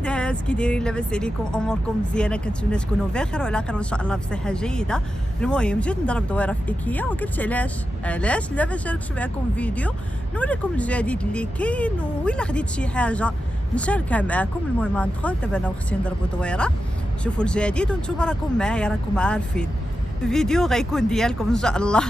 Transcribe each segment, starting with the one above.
البنات كي دايرين؟ لاباس عليكم؟ اموركم مزيانه؟ كنتمنى تكونوا بخير وعلى خير وان شاء الله بصحه جيده. المهم جيت نضرب دويره في ايكيا وقلت علاش لا ما نشاركش معكم فيديو نوريكم الجديد اللي كاين، وإلا خديت شي حاجه نشاركها معكم. المهم ندخل دابا انا واختي نضربوا دويره شوفوا الجديد، وانتم راكم معايا راكم عارفين الفيديو غيكون ديالكم ان شاء الله.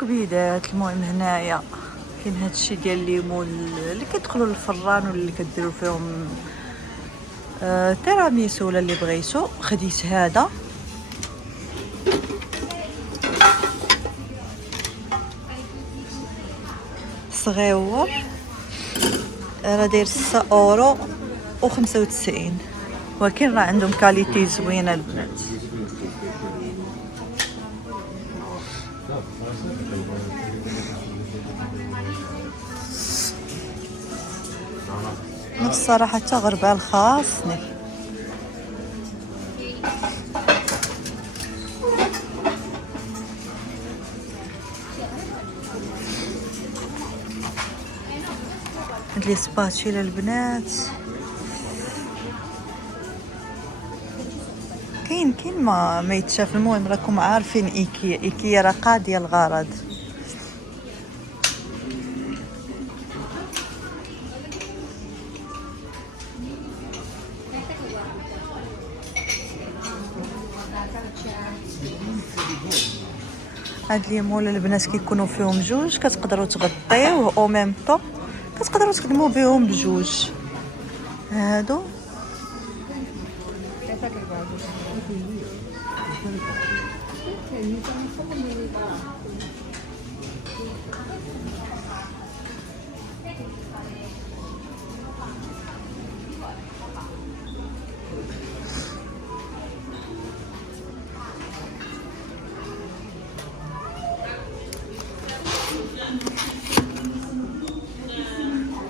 كبيدات. المهم هنايا كاين هادشي ديال الليمون اللي كيدخلوا للفران واللي كديروا فيهم تيراميسو ولا اللي بغيتو. خديت هذا صغيور راه داير 6 اورو و95، ولكن راه عندهم كاليتي زوينه البنات. الصراحه حتى غربال خاصني. هاد لي سباتشي البنات كاين ما يتشاف. المهم راكم عارفين ايكيا راه قاضيه الغرض. هاد لي مول البنات كيكونوا فيهم جوج، كتقدروا تغطيوه او ميم طون كتقدروا تخدموا بهم بجوج. هادو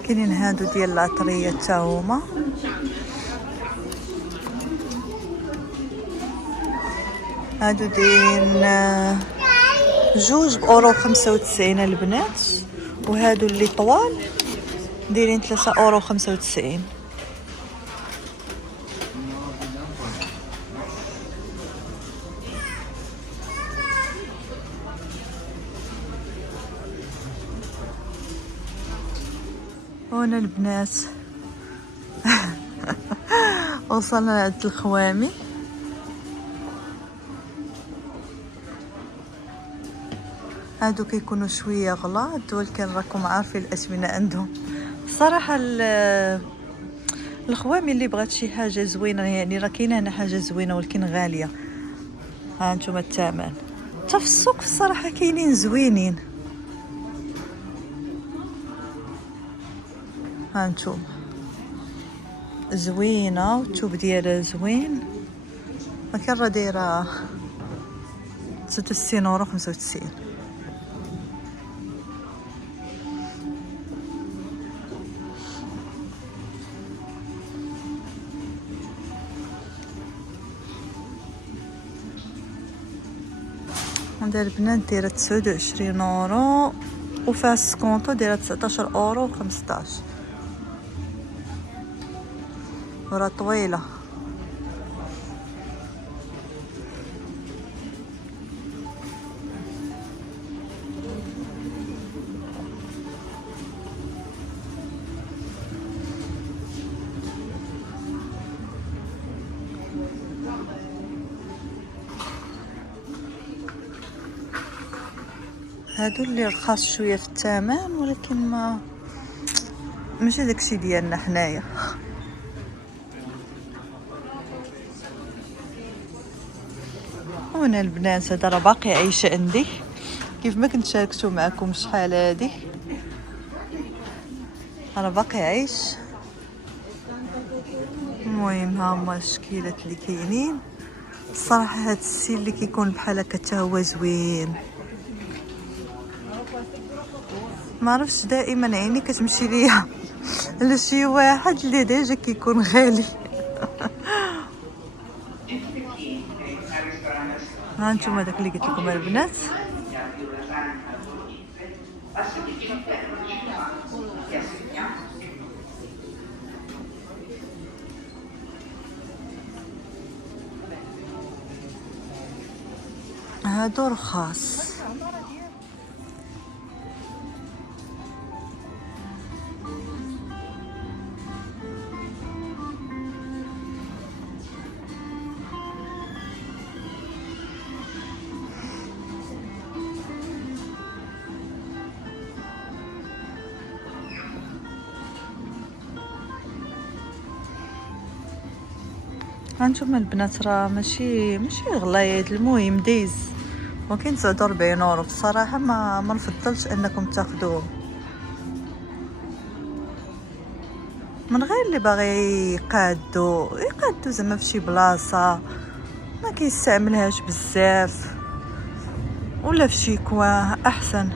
كاينين هادو ديال العطريه حتى هما. هادو دايرين جوج بأورو 95 البنات، وهادو اللي طوال دايرين 3 اورو 95. هنا البنات وصلنا لعند الخوامي. هادو كيكونوا شويه غلاط، ولكن راكم عارفين الاسمنه عندهم الصراحه. الخوامي اللي بغات شي حاجه زوينه، يعني راه كاينه هنا حاجه زوينه ولكن غاليه. ها انتم الثمن حتى في السوق الصراحه كاينين زوينين. ها انتم زوينه والثوب ديالها زوين، ولكن راه دايره 96 €. هذا البنات دايره 29 €، وفيها السكونطو دايره 19,15 €، وراه طويله. هادو اللي رخاص شويه في الثمن، ولكن ما ماشي داكشي ديالنا حنايا. هنا البنات هذا راه باقي عايشه عندي كيف ما كنت شاركتو معكم شحال هادي، راه باقي عايش. المهم ها هما الشكيلات اللي كاينين. الصراحه هاد السيل اللي كيكون بحال هكا حتى هو زوين، ما عرفتش دائما عيني كتمشي ليا لشي واحد اللي ديجا كيكون غالي. ها انتم داك اللي قلت لكم البنات. هادو رخاص. هانتوما البنات راه ماشي غلايات، المهم دايز، ولكن 49 € بصراحه ما نفضلش انكم تاخذوه من غير اللي باغي يقادو زعما في شي بلاصه ما كيستعملهاش بزاف، ولا في شي كواه احسن.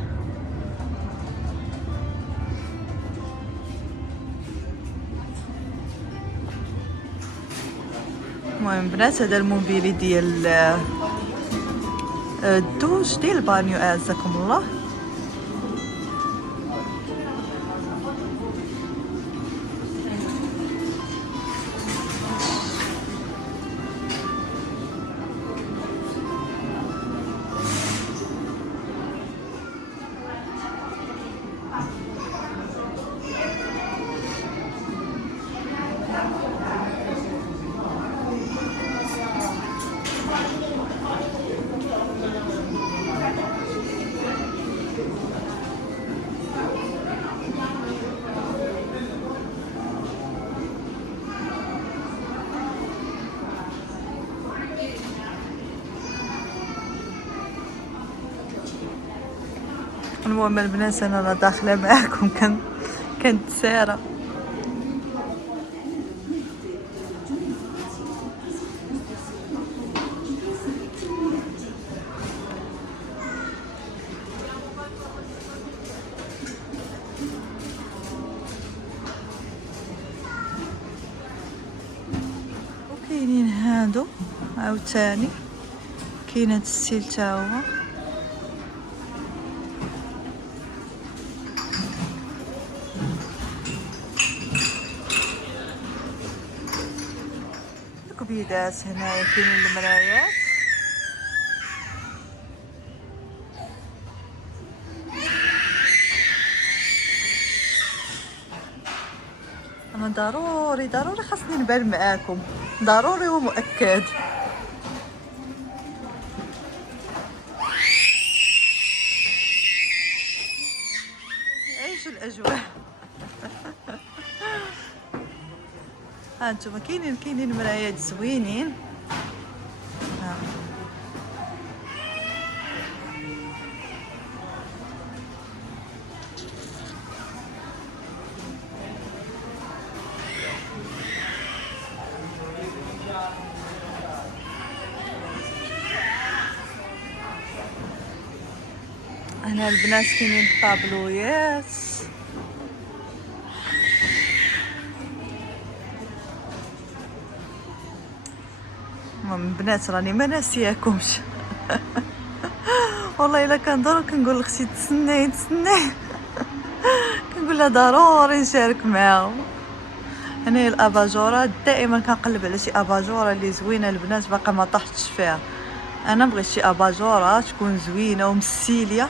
المهم بنات هذا الموبيلي ديال الدوش ديال البانيو اعزكم الله. المهم البنات انا راه داخله معاكم كانت ساره. وكاينين هادو عاوتاني، كاين هاد السيل تا هو. الكبيدات هنايا كاينين المرايات. انا ضروري خاصني نبان معاكم، ضروري ومؤكد. الاجواء. ها انتم كاينين مرايات زوينين. ها هنا البنات كاينين الطابلويات. المهم البنات راني ما ناسياكمش. والله الا كندور كنقول لختي تسناي كنقول لها ضروري نشارك معاهم. هنايا الاباجورات دائما كنقلب على شي اباجوره اللي زوينه البنات باقا ما طحتش فيها. انا بغيت شي اباجوره تكون زوينه ومسيليه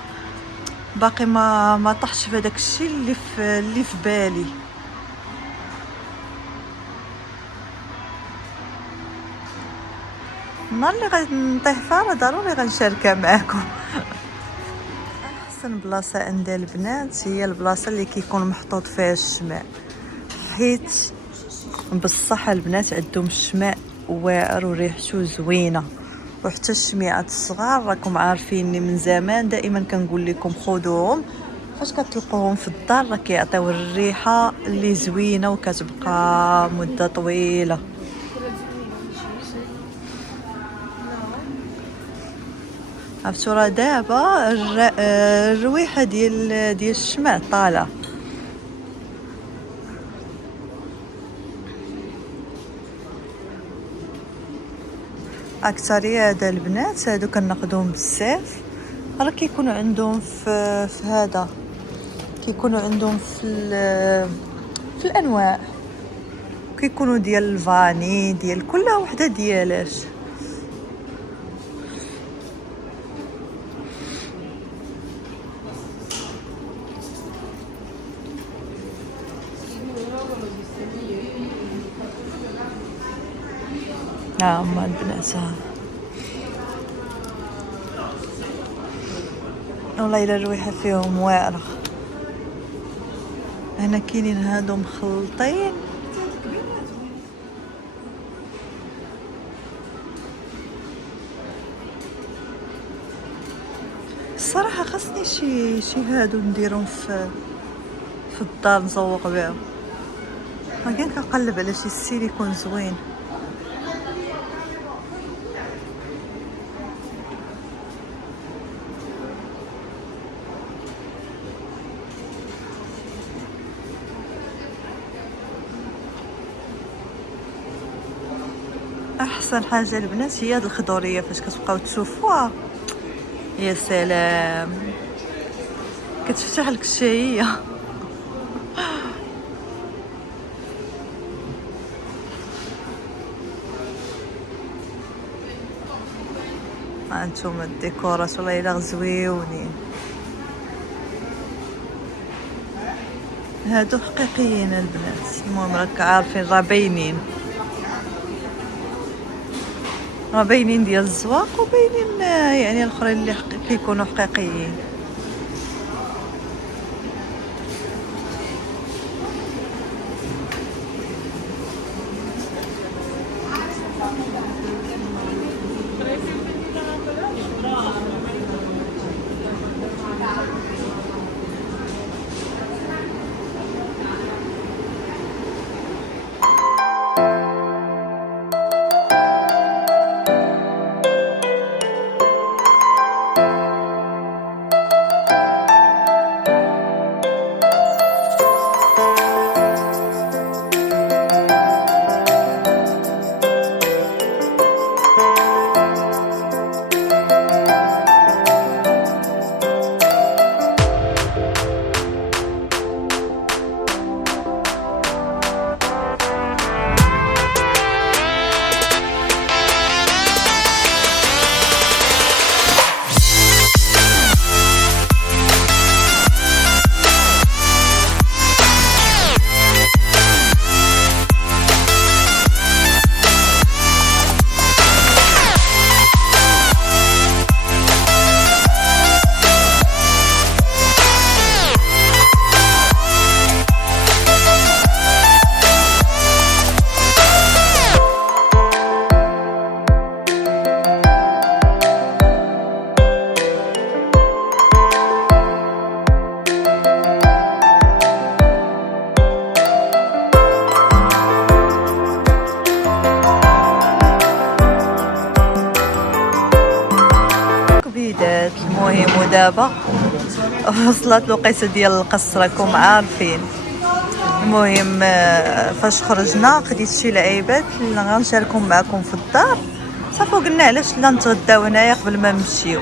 باقي ما طحش في هذاك الشيء اللي في بالي. النهار اللي غنطيح فيها ضروري غنشاركها معكم. احسن بلاصه عند البنات هي البلاصه اللي كيكون محطوط فيها الشمع، حيت بصح البنات عندهم الشمع واعر وريحته زوينه، وحتى الشميعات الصغار راكم عارفيني من زمان دائما كنقول لكم خذوهم، فاش كتلقوهم في الدار راه كيعطيو الريحه اللي زوينه وكتبقى مده طويله. عرفتوا راه دابا الرويحه ديال الشمع طالعه. اكثريه هذا البنات هادو كناخذوهم بزاف، راه كيكونوا عندهم في هذا، كيكونوا عندهم في الانواع، كيكونوا ديال الفاني ديال كل وحده ديالاش. هما البنات والله الا الريحه فيهم واعره. هنا كاينين هادو مخلطين، الصراحه خاصني شي هادو نديرهم في الدار نزوق بهم. ما كان كنقلب على شي ستيل يكون زوين. احسن حاجه البنات هي هاد الخضوريه فاش كتبقاو تشوفوها يا سلام كتفتح لك الشهيه. هانتوما الديكورات والله الا زويونين، هادو حقيقيين البنات. المهم راك عارفين راه باينين ديال الزواق وباينين يعني الاخرين اللي كيكونوا حقيقيين. المهم ودابا وصلت الوقيته ديال القص راكم عارفين. المهم فاش خرجنا خديت شي لعيبات اللي غنشاركهم معكم في الدار صافي، قلنا علاش لا نتغداو هنايا قبل ما نمشيو.